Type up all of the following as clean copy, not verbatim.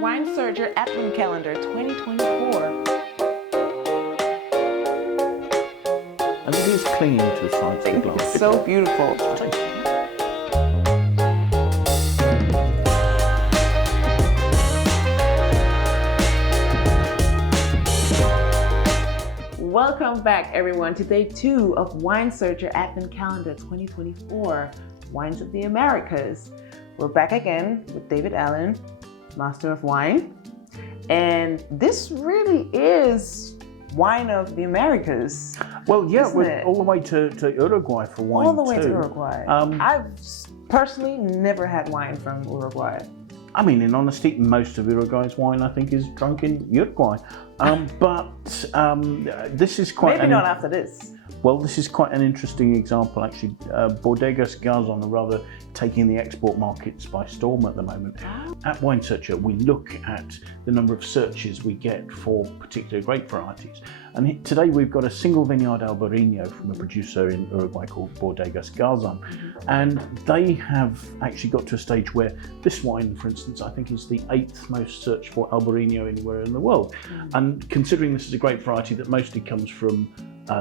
Wine Searcher Advent Calendar 2024. And it is clinging to the sides of the glass. It's so beautiful. Welcome back, everyone, to day 2 of Wine Searcher Advent Calendar 2024, Wines of the Americas. We're back again with David Allen, Master of Wine. And this really is Wine of the Americas. Well, yeah, we're all the way to Uruguay for wine. All the way to Uruguay. I've personally never had wine from Uruguay. I mean, in honesty, most of Uruguay's wine, I think, is drunk in Uruguay. This is quite... Maybe not after this. Well, this is quite an interesting example, actually. Bodega Garzón are rather taking the export markets by storm at the moment. At Wine Searcher, we look at the number of searches we get for particular grape varieties. And today we've got a Single Vineyard Albariño from a producer in Uruguay called Bodega Garzón. And they have actually got to a stage where this wine, for instance, I think is the 8th most searched for Albariño anywhere in the world. And considering this is a grape variety that mostly comes from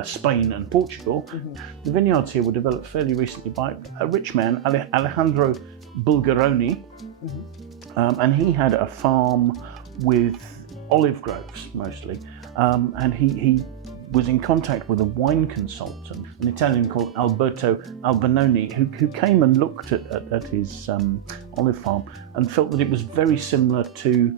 Spain and Portugal, the vineyards here were developed fairly recently by a rich man, Alejandro Bulgheroni, and he had a farm with olive groves mostly, and he was in contact with a wine consultant, an Italian called Alberto Albinoni, who came and looked at his olive farm and felt that it was very similar to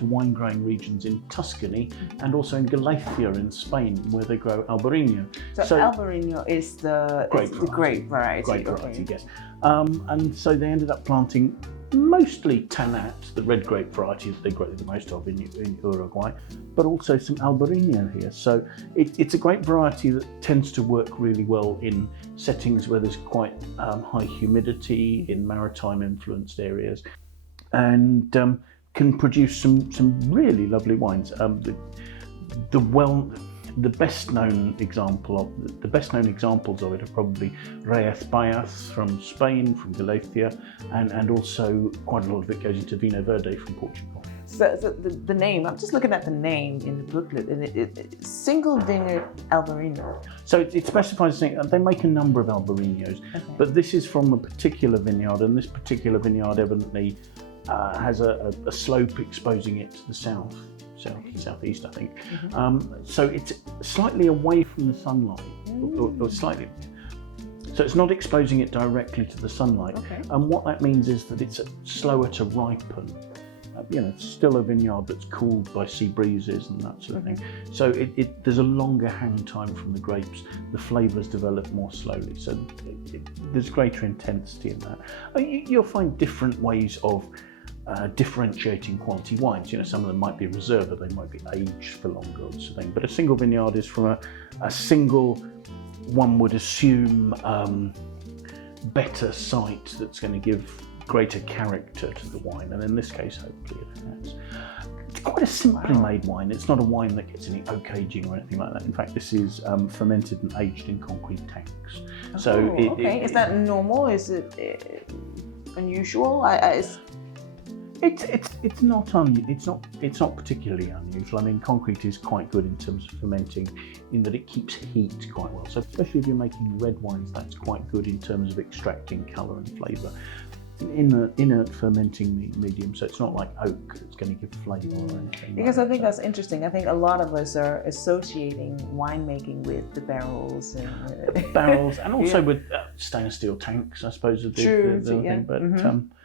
wine growing regions in Tuscany and also in Galicia in Spain, where they grow Albariño. So Albariño is the grape variety. Grape variety, yes. And so they ended up planting mostly Tannat, the red grape variety that they grow the most of in Uruguay, but also some Albariño here. So it's a grape variety that tends to work really well in settings where there's quite high humidity, in maritime influenced areas, and can produce some really lovely wines. The best known examples of it are probably Reyes Bayas from Spain, from Galicia, and also quite a lot of it goes into Vinho Verde from Portugal. So the name, I'm just looking at the name in the booklet, and it's Single Vineyard Albariño. So it specifies, they make a number of Albariños, but this is from a particular vineyard, and this particular vineyard evidently has a slope exposing it to the southeast, I think. So it's slightly away from the sunlight, or slightly. So it's not exposing it directly to the sunlight. And what that means is that it's slower to ripen. It's still a vineyard that's cooled by sea breezes and that sort of thing. So there's a longer hang time from the grapes. The flavours develop more slowly. So there's greater intensity in that. You'll find different ways of differentiating quality wines. Some of them might be reserve, they might be aged for longer or sort of thing. But a single vineyard is from a single, one would assume, better site that's going to give greater character to the wine, and in this case, hopefully it has. It's quite a simply made wine. It's not a wine that gets any oak aging or anything like that. In fact, this is fermented and aged in concrete tanks. So is that normal? Is it unusual? It's not particularly unusual. I mean, concrete is quite good in terms of fermenting, in that it keeps heat quite well. So especially if you're making red wines, that's quite good in terms of extracting colour and flavour in a fermenting medium. So it's not like oak that's going to give flavour or anything. Because I think that's interesting. I think a lot of us are associating winemaking with the barrels and also with stainless steel tanks, I suppose, would be the thing. But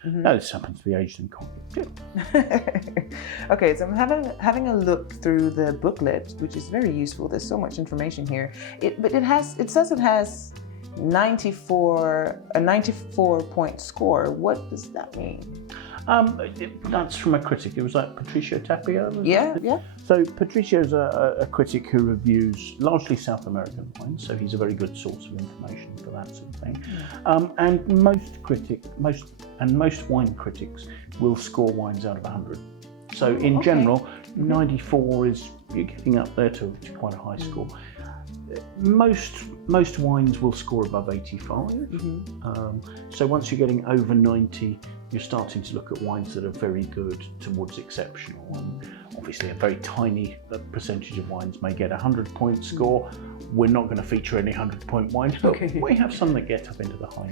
no, this happens to be aged in concrete. Okay, so I'm having a look through the booklet, which is very useful. There's so much information here. But it says it has a 94-point score. What does that mean? That's from a critic. It was like Patricio Tapia. Yeah. So Patricio's a critic who reviews largely South American wines, so he's a very good source of information for that sort of thing. And most wine critics will score wines out of 100. So in general, 94 is, you're getting up there to quite a high score. Most wines will score above 85. So once you're getting over 90, you're starting to look at wines that are very good towards exceptional. And obviously a very tiny percentage of wines may get a 100-point score. We're not going to feature any 100-point wines, but we have some that get up into the high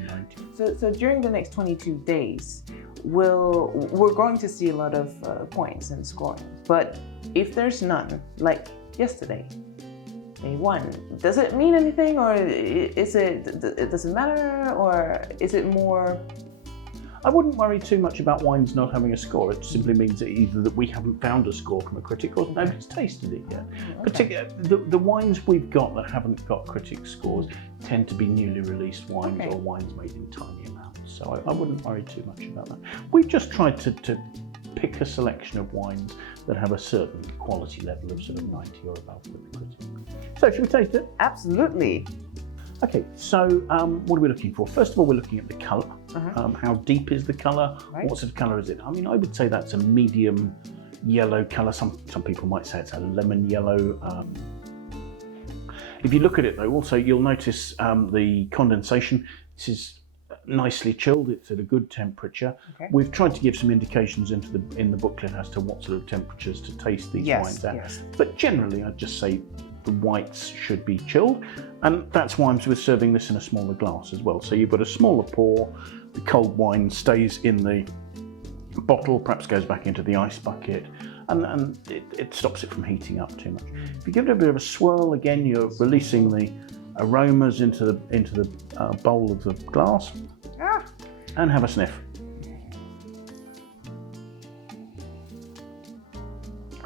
90s. So during the next 22 days, we're going to see a lot of points and scoring. But if there's none, like yesterday, day one, does it mean anything, or does it matter, or is it more? I wouldn't worry too much about wines not having a score. It simply means that either that we haven't found a score from a critic or nobody's tasted it yet. Particularly the wines we've got that haven't got critic scores tend to be newly released wines or wines made in tiny amounts. So I wouldn't worry too much about that. We've just tried to pick a selection of wines that have a certain quality level of sort of 90 or above with the critic. So should we taste it? Absolutely. Okay, so what are we looking for? First of all, we're looking at the colour. How deep is the colour? What sort of colour is it? I mean, I would say that's a medium yellow colour. Some people might say it's a lemon yellow. If you look at it though, also you'll notice the condensation. This is nicely chilled. It's at a good temperature. We've tried to give some indications in the booklet as to what sort of temperatures to taste these wines at. But generally, I'd just say the whites should be chilled, and that's why we're serving this in a smaller glass as well. So you've got a smaller pour, the cold wine stays in the bottle, perhaps goes back into the ice bucket, and it stops it from heating up too much. If you give it a bit of a swirl, again you're releasing the aromas into the bowl of the glass, and have a sniff.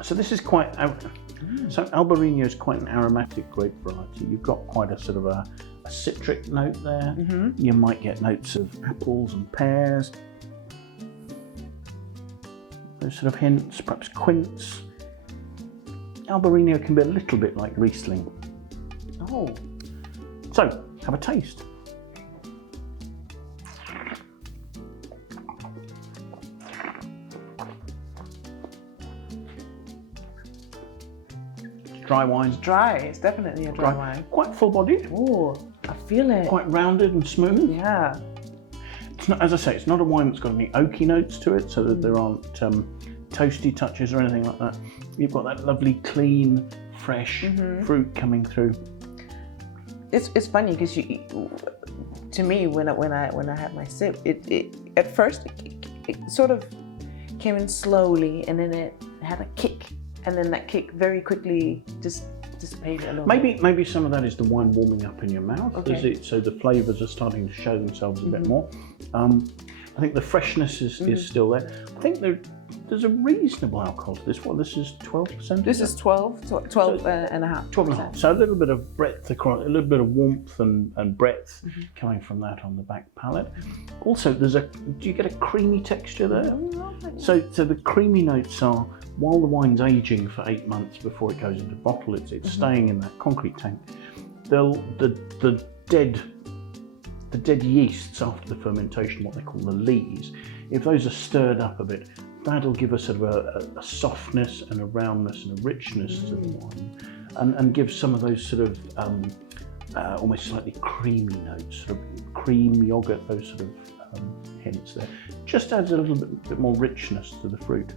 So this is quite. So Albariño is quite an aromatic grape variety. You've got quite a sort of a citric note there. You might get notes of apples and pears. Those sort of hints, perhaps quince. Albariño can be a little bit like Riesling. So, have a taste. Dry wine. Dry, it's definitely a dry wine. Quite full-bodied. Oh, I feel it. Quite rounded and smooth. Yeah. It's not, as I say, it's not a wine that's got any oaky notes to it, so that there aren't toasty touches or anything like that. You've got that lovely, clean, fresh fruit coming through. It's funny because to me, when I had my sip, it at first it sort of came in slowly, and then it had a kick. And then that kick very quickly just dissipated a little bit. Maybe some of that is the wine warming up in your mouth, so the flavours are starting to show themselves a bit more. I think the freshness is still there. I think there's a reasonable alcohol to this. Well, this is 12%? This is 12 and a half. 12 and a half. So a little bit of breadth across, a little bit of warmth and breadth coming from that on the back palate. Also, do you get a creamy texture there? So the creamy notes are, while the wine's aging for 8 months before it goes into bottle, it's staying in that concrete tank. The dead yeasts after the fermentation, what they call the lees, if those are stirred up a bit, that'll give us sort of a softness and a roundness and a richness to the wine, and give some of those sort of almost slightly creamy notes, sort of cream, yogurt, those sort of hints there. Just adds a little bit more richness to the fruit.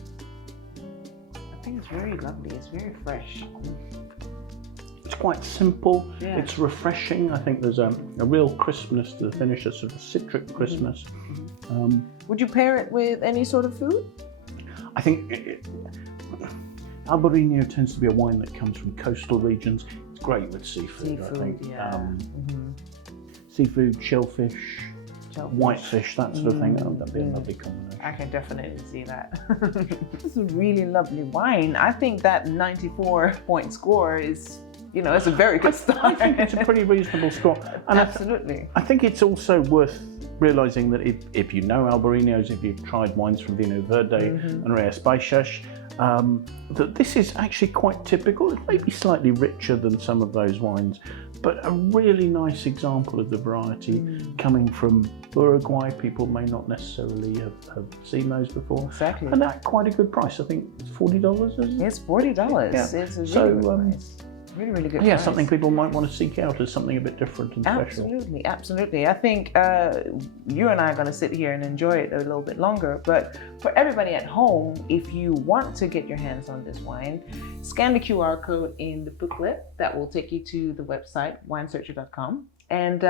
I think it's very lovely. It's very fresh. It's quite simple. It's refreshing. I think there's a real crispness to the finish, a sort of citric crispness. Would you pair it with any sort of food? I think Albariño tends to be a wine that comes from coastal regions. It's great with seafood, I think. Seafood, shellfish, whitefish, that sort of thing. That'd be a lovely combination. I can definitely see that. This is a really lovely wine. I think that 94-point score is, it's a very good start. I think it's a pretty reasonable score. And absolutely. I think it's also worth realising that if you know Albariños, if you've tried wines from Vinho Verde and Reyes Baixas, that this is actually quite typical. It may be slightly richer than some of those wines, but a really nice example of the variety coming from Uruguay. People may not necessarily have seen those before. Exactly. And at quite a good price. I think it's $40, isn't it? It's $40. Yeah. It's a really good price. Really, really good. Yeah, price. something people might want to seek out as something a bit different and special. Absolutely, absolutely. I think you and I are going to sit here and enjoy it a little bit longer. But for everybody at home, if you want to get your hands on this wine, scan the QR code in the booklet that will take you to the website winesearcher.com, and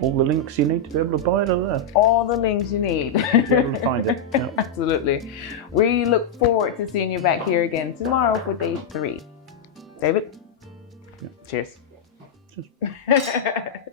all the links you need to be able to buy it are there. all the links you need. Be able to find it. Yep. Absolutely. We look forward to seeing you back here again tomorrow for day 3. David? Yep. Cheers. Cheers.